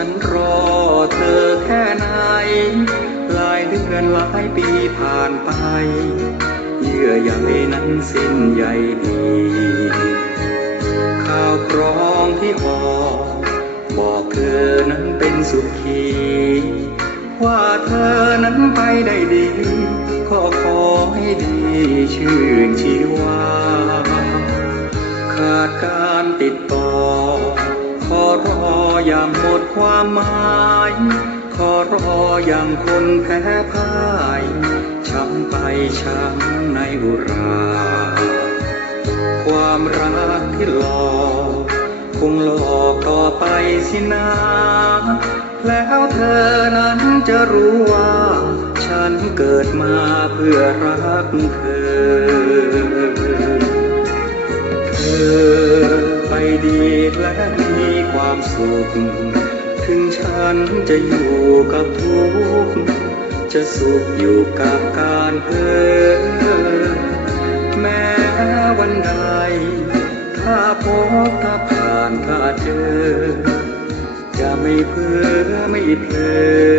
ฉันรอเธอแค่ไหน หลายเดือนหลายปีผ่านไป เยื่อใยนั้นสิ้นใยดีข่าวครองที่หอบอกเธอนั้นเป็นสุขี ว่าเธอนั้นไปได้ดีก็ขอให้ดีชื่นชีวา ขาดการติดต่อ อย่างหมดความหมาย ขอรออย่างคนแพ้พ่าย ช้ำไปช้ำในอุรา ความรักที่หลอกคงหลอกต่อไปสินะ แล้วเธอนั้นจะรู้ว่า ฉันเกิดมาเพื่อรักเธอ สุข ถึงฉันจะอยู่กับทุกข์จะสุขอยู่กับการเพ้อแม้วันใด ถ้าพบถ้าผ่านถ้าเจอ จะไม่เพ้อไม่เพลอ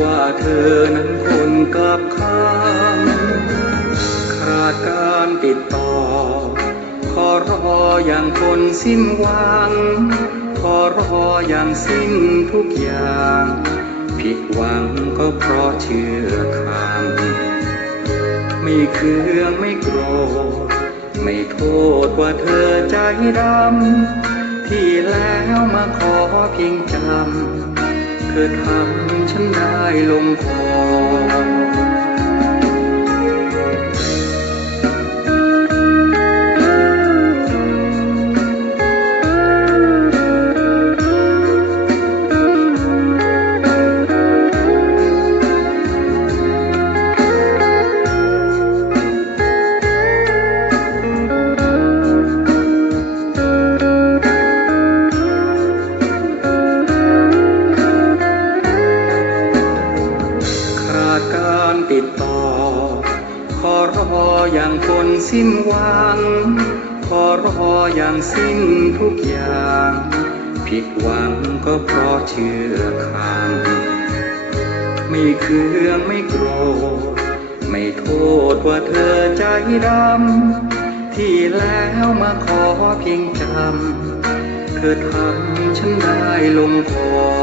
ว่าเธอนั้นคนกับข้างขาดการติดต่อ ขอรออย่างคนสิ้นหวัง รออย่างสิ้นทุกอย่าง ผิดหวังก็เพราะเชื่อคำไม่เคืองไม่โกรธ ไม่โทษว่าเธอใจดำ ที่แล้วมาขอเพียงจำ เธอทำฉันได้ลงคอ ขอรออย่างคนสิ้นหวัง ขอรออย่างสิ้นทุกอย่าง ผิดหวังก็เพราะเชื่อคำไม่เคืองไม่โกรธ ไม่โทษว่าเธอใจดำ ที่แล้วมาขอเพียงจำ เธอทำฉันได้ลงคอ